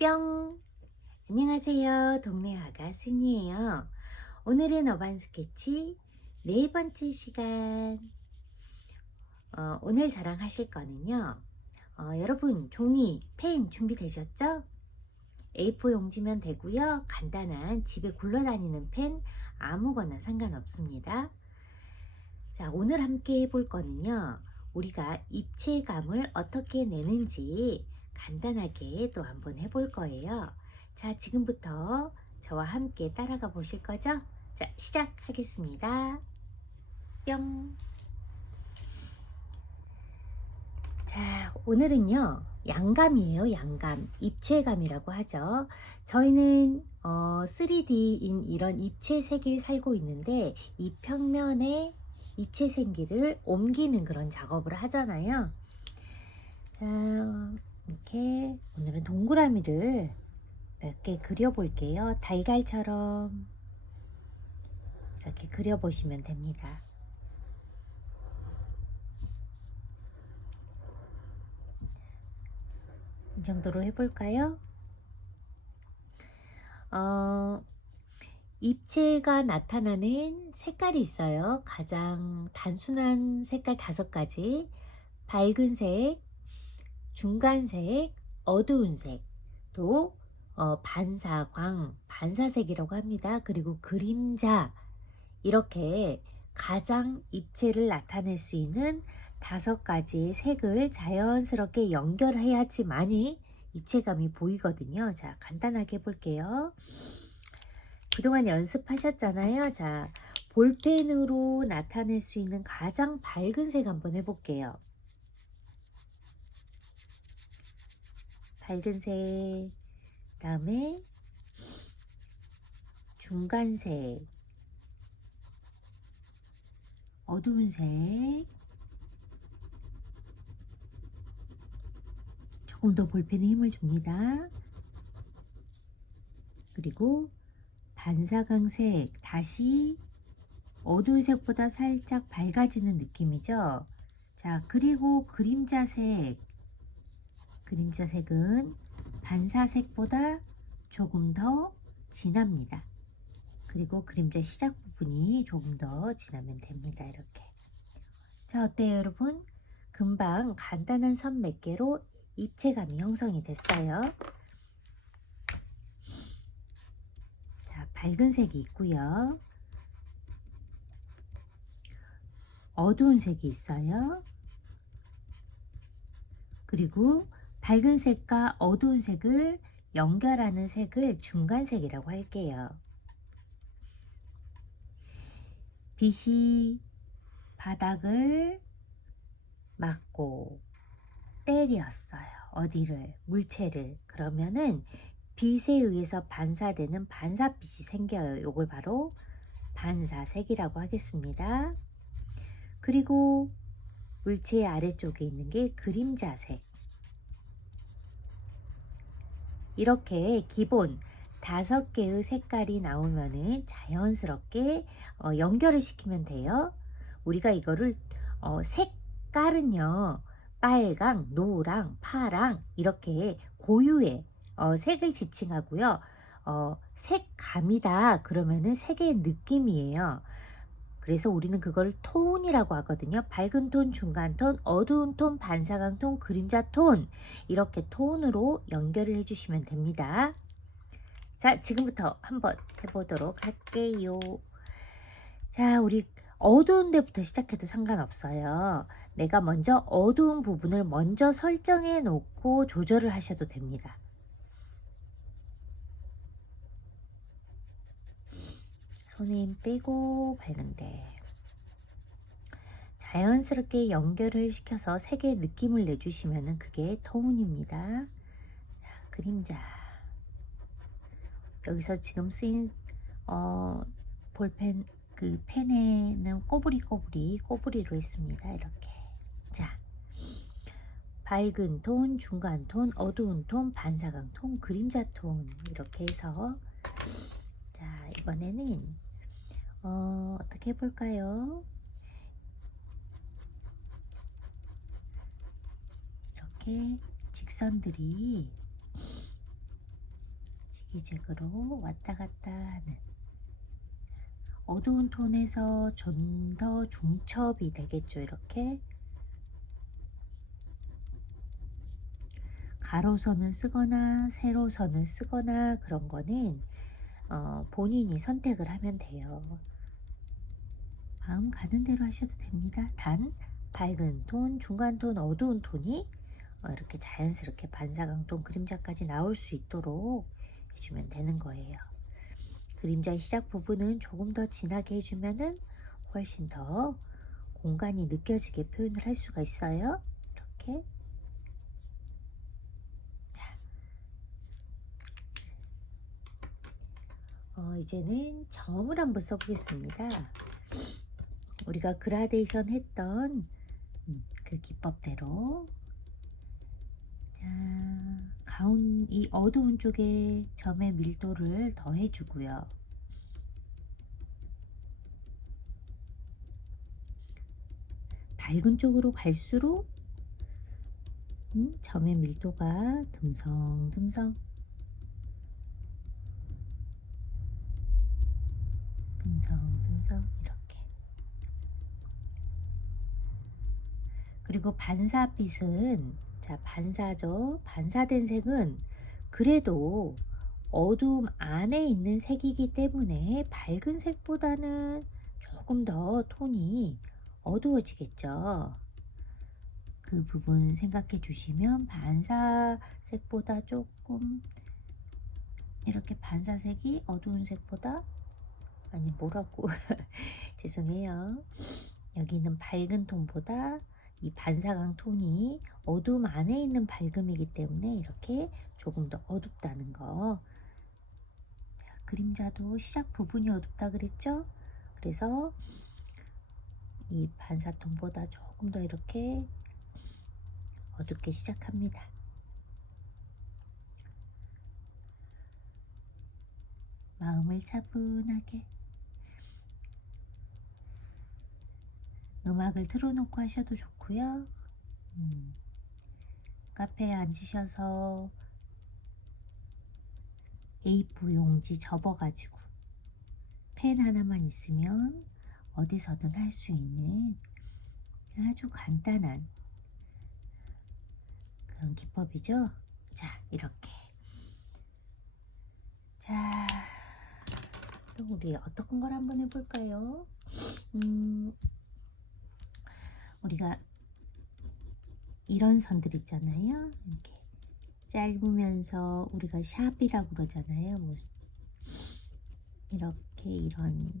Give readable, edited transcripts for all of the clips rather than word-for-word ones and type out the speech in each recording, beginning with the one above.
뿅! 안녕하세요. 동네 화가 순이에요. 오늘은 어반 스케치 네 번째 시간. 오늘 저랑 하실 거는요. 여러분 종이, 펜 준비되셨죠? A4 용지면 되고요. 간단한 집에 굴러다니는 펜 아무거나 상관없습니다. 자, 오늘 함께 해볼 거는요. 우리가 입체감을 어떻게 내는지 간단하게 또 한번 해볼 거예요. 자, 지금부터 저와 함께 따라가 보실 거죠? 자, 시작하겠습니다. 뿅! 자, 오늘은요, 양감이에요. 양감. 입체감이라고 하죠. 저희는 3D인 이런 입체 세계에 살고 있는데 이 평면에 입체 생기를 옮기는 그런 작업을 하잖아요. 자, 이렇게 오늘은 동그라미를 몇 개 그려볼게요. 달걀처럼 이렇게 그려보시면 됩니다. 이 정도로 해볼까요? 입체가 나타나는 색깔이 있어요. 가장 단순한 색깔 5가지. 밝은색, 중간색, 어두운 색, 또 반사광, 반사색이라고 합니다. 그리고 그림자, 이렇게 가장 입체를 나타낼 수 있는 5가지의 색을 자연스럽게 연결해야지만이 입체감이 보이거든요. 자, 간단하게 해볼게요. 그동안 연습하셨잖아요. 자, 볼펜으로 나타낼 수 있는 가장 밝은 색 한번 해볼게요. 밝은 색, 다음에 중간색, 어두운 색, 조금 더 볼펜에 힘을 줍니다. 그리고 반사광색, 다시 어두운 색보다 살짝 밝아지는 느낌이죠. 자, 그리고 그림자색, 그림자색은 반사색보다 조금 더 진합니다. 그리고 그림자 시작 부분이 조금 더 진하면 됩니다. 이렇게. 자, 어때요 여러분? 금방 간단한 선 몇 개로 입체감이 형성이 됐어요. 자, 밝은 색이 있고요. 어두운 색이 있어요. 그리고 밝은 색과 어두운 색을 연결하는 색을 중간색이라고 할게요. 빛이 바닥을 맞고 때렸어요. 어디를? 물체를. 그러면은 빛에 의해서 반사되는 반사빛이 생겨요. 이걸 바로 반사색이라고 하겠습니다. 그리고 물체의 아래쪽에 있는 게 그림자색. 이렇게 기본 5개의 색깔이 나오면은 자연스럽게 연결을 시키면 돼요. 우리가 이거를 색깔은요, 빨강, 노랑, 파랑 이렇게 고유의 색을 지칭하고요. 색감이다 그러면은 색의 느낌이에요. 그래서 우리는 그걸 톤이라고 하거든요. 밝은 톤, 중간 톤, 어두운 톤, 반사광 톤, 그림자 톤, 이렇게 톤으로 연결을 해주시면 됩니다. 자, 지금부터 한번 해보도록 할게요. 자, 우리 어두운 데부터 시작해도 상관없어요. 내가 먼저 어두운 부분을 먼저 설정해 놓고 조절을 하셔도 됩니다. 손에 힘 빼고 밝은데 자연스럽게 연결을 시켜서 색의 느낌을 내주시면 그게 톤입니다. 자, 그림자. 여기서 지금 쓰인 볼펜 그 펜에는 꼬부리로 했습니다. 이렇게. 자, 밝은 톤, 중간 톤, 어두운 톤, 반사광 톤, 그림자 톤 이렇게 해서 자, 이번에는 어떻게 해볼까요? 이렇게 직선들이 희귀색으로 왔다 갔다 하는 어두운 톤에서 좀 더 중첩이 되겠죠. 이렇게 가로선을 쓰거나 세로선을 쓰거나 그런 거는 본인이 선택을 하면 돼요. 마음 가는 대로 하셔도 됩니다. 단 밝은 톤, 중간 톤, 어두운 톤이 이렇게 자연스럽게 반사광톤 그림자까지 나올 수 있도록 해주면 되는 거예요. 그림자의 시작 부분은 조금 더 진하게 해주면은 훨씬 더 공간이 느껴지게 표현을 할 수가 있어요. 이렇게. 자, 이제는 점을 한번 써보겠습니다. 우리가 그라데이션 했던 그 기법대로, 자, 이 어두운 쪽에 점의 밀도를 더해주고요. 밝은 쪽으로 갈수록 점의 밀도가 듬성듬성 이렇게. 그리고 반사빛은, 자, 반사죠. 반사된 색은 그래도 어두움 안에 있는 색이기 때문에 밝은 색보다는 조금 더 톤이 어두워지겠죠. 그 부분 생각해 주시면 반사색보다 조금 이렇게 반사색이 어두운 색보다, 아니 뭐라고 죄송해요. 여기는 밝은 톤보다 이 반사광 톤이 어두움 안에 있는 밝음이기 때문에 이렇게 조금 더 어둡다는 거. 그림자도 시작 부분이 어둡다 그랬죠? 그래서 이 반사톤보다 조금 더 이렇게 어둡게 시작합니다. 마음을 차분하게, 음악을 틀어놓고 하셔도 좋고요. 카페에 앉으셔서 A4 용지 접어가지고 펜 하나만 있으면 어디서든 할 수 있는 아주 간단한 그런 기법이죠. 자, 이렇게. 자, 또 우리 어떤 걸 한번 해볼까요? 우리가 이런 선들 있잖아요. 이렇게 짧으면서 우리가 샵이라고 그러잖아요. 뭐 이렇게 이런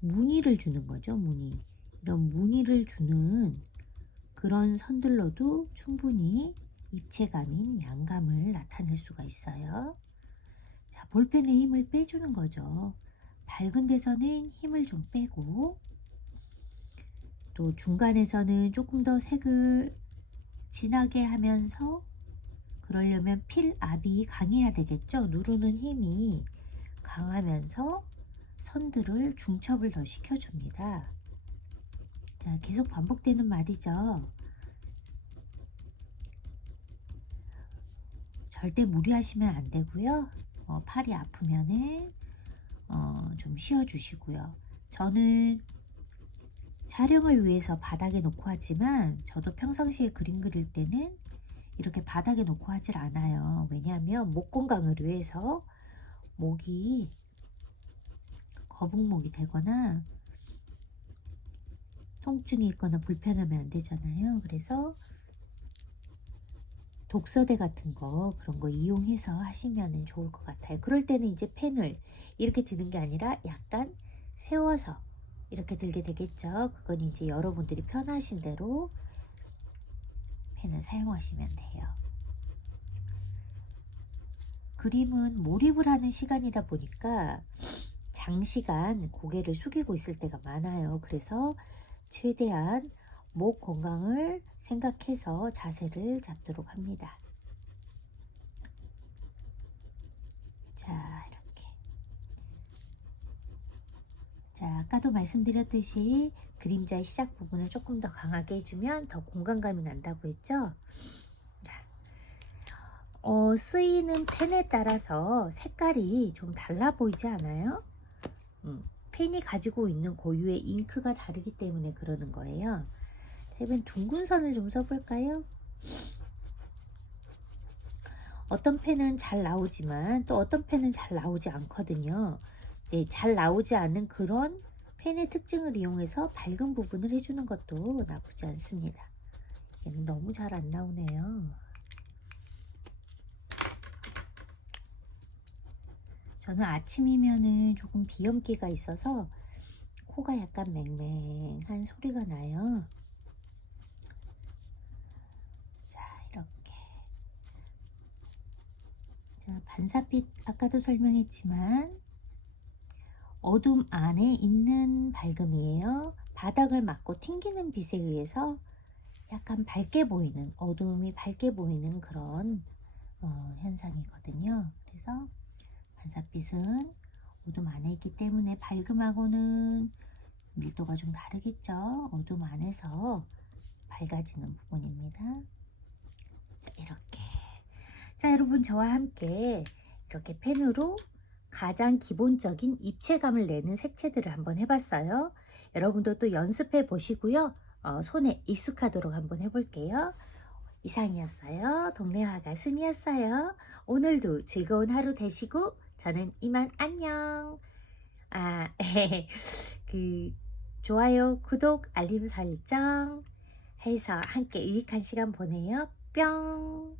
무늬를 주는 거죠. 무늬. 이런 무늬를 주는 그런 선들로도 충분히 입체감인 양감을 나타낼 수가 있어요. 자, 볼펜의 힘을 빼주는 거죠. 밝은 데서는 힘을 좀 빼고, 또 중간에서는 조금 더 색을 진하게 하면서, 그러려면 필압이 강해야 되겠죠. 누르는 힘이 강하면서 선들을 중첩을 더 시켜줍니다. 자, 계속 반복되는 말이죠. 절대 무리하시면 안 되고요. 팔이 아프면은 좀 쉬어주시고요. 저는 촬영을 위해서 바닥에 놓고 하지만 저도 평상시에 그림 그릴 때는 이렇게 바닥에 놓고 하질 않아요. 왜냐하면 목 건강을 위해서 목이 거북목이 되거나 통증이 있거나 불편하면 안 되잖아요. 그래서 독서대 같은 거, 그런 거 이용해서 하시면 좋을 것 같아요. 그럴 때는 이제 펜을 이렇게 드는 게 아니라 약간 세워서 이렇게 들게 되겠죠. 그건 이제 여러분들이 편하신 대로 펜을 사용하시면 돼요. 그림은 몰입을 하는 시간이다 보니까 장시간 고개를 숙이고 있을 때가 많아요. 그래서 최대한 목 건강을 생각해서 자세를 잡도록 합니다. 자, 이렇게. 자, 아까도 말씀드렸듯이 그림자의 시작 부분을 조금 더 강하게 해주면 더 공간감이 난다고 했죠. 쓰이는 펜에 따라서 색깔이 좀 달라 보이지 않아요? 펜이 가지고 있는 고유의 잉크가 다르기 때문에 그러는 거예요. 자, 이번 둥근 선을 좀 써볼까요? 어떤 펜은 잘 나오지만 또 어떤 펜은 잘 나오지 않거든요. 네, 잘 나오지 않는 그런 펜의 특징을 이용해서 밝은 부분을 해주는 것도 나쁘지 않습니다. 얘는 너무 잘 안 나오네요. 저는 아침이면은 조금 비염기가 있어서 코가 약간 맹맹한 소리가 나요. 자, 이렇게. 자, 반사빛 아까도 설명했지만 어둠 안에 있는 밝음이에요. 바닥을 맞고 튕기는 빛에 의해서 약간 밝게 보이는, 어둠이 밝게 보이는 그런 현상이거든요. 그래서 반사빛은 어둠 안에 있기 때문에 밝음하고는 밀도가 좀 다르겠죠. 어둠 안에서 밝아지는 부분입니다. 자, 이렇게. 자, 여러분 저와 함께 이렇게 펜으로 가장 기본적인 입체감을 내는 색채들을 한번 해봤어요. 여러분도 또 연습해 보시고요. 손에 익숙하도록 한번 해볼게요. 이상이었어요. 동네 화가 순이었어요. 오늘도 즐거운 하루 되시고 저는 이만 안녕. 아, 그 좋아요, 구독, 알림 설정 해서 함께 유익한 시간 보내요. 뿅.